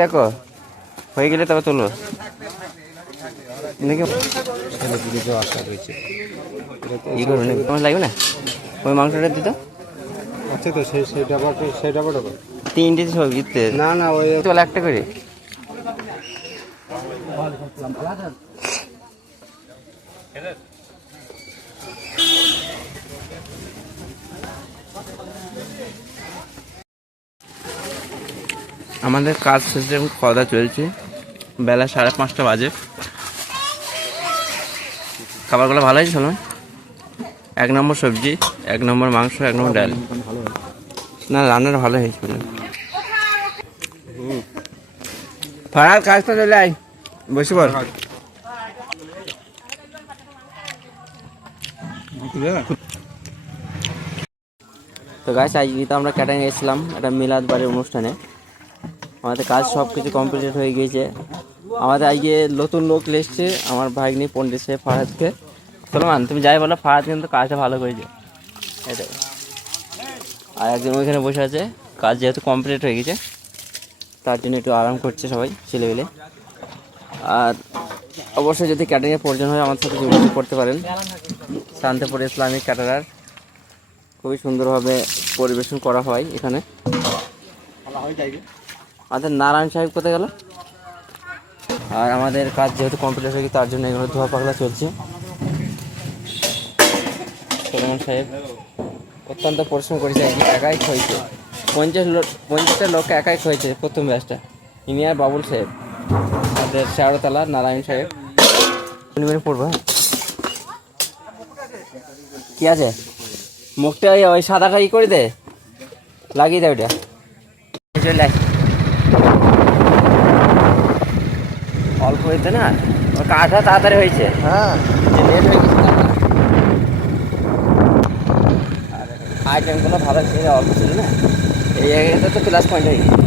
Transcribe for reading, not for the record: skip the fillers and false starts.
দেখো হয়ে গেলে তবে তোলো ই করবে নাকি তোমার লাগবে না ওই মাংসটা দিত আচ্ছা তো সেইটা বড় তিনটে সবজি না না ওই চলে একটা করে আমাদের কাজ শেষে খাওয়া দাওয়া চলছে বেলা 5:30 বাজে খাবারগুলো ভালো হয়েছে শোনো 1 নম্বর সবজি 1 নম্বর মাংস 1 নম্বর ডাল না রান্নাটা ভালো হয়েছে ফারাদ কাজটা চলে আয় বসে পড় তো গাছ আজকে তো আমরা ক্যাটারিং এসেছিলাম একটা মিলাদ বাড়ির অনুষ্ঠানে আমাদের কাজ সব কিছু কমপ্লিট হয়ে গিয়েছে আমাদের আজকে নতুন লোক এসছে আমার ভাগ্নি পণ্ডিত সাহেব ফারাদকে সলমান তুমি যাই বলো ফারাদ কিন্তু কাজটা ভালো করেছে এটাই আর একজন ওইখানে বসে আছে কাজ যেহেতু কমপ্লিট হয়ে গেছে তার জন্য একটু আরাম করছে সবাই ছেলেবেলে আর অবশ্যই যদি ক্যাটারিংয়ের প্রয়োজন হয় আমার সাথে যোগাযোগ করতে পারেন শান্তিপুর ইসলামিক ক্যাটারার খুবই সুন্দরভাবে পরিবেশন করা হয় এখানে আমাদের নারায়ণ সাহেব কোথায় গেল আর আমাদের কাজ যেহেতু কমপ্লিট হয়ে গেছে তার জন্য এগুলো ধোয়া পাগলা চলছে সলমান সাহেব অত্যন্ত পরিশ্রম করেছে একাই হয়েছে 50টা লোককে একাই হয়েছে প্রথম ব্যাচটা ইনি আর বাবুল সাহেব আমাদের শেয়ারতলা নারায়ণ সাহেব পড়বো হ্যাঁ কি আছে মুখটা ওই সাদাটা ই করে দে লাগিয়ে দে ওইটা চলে আস অল্প হয়েছে না ওর কাঠটা তাড়াতাড়ি হয়েছে হ্যাঁ লেট হয়ে গেছে আইটেমগুলো ভালো ছিল অল্প ছিল না এই জায়গাটা তো প্লাস পয়েন্ট হয়ে গেছে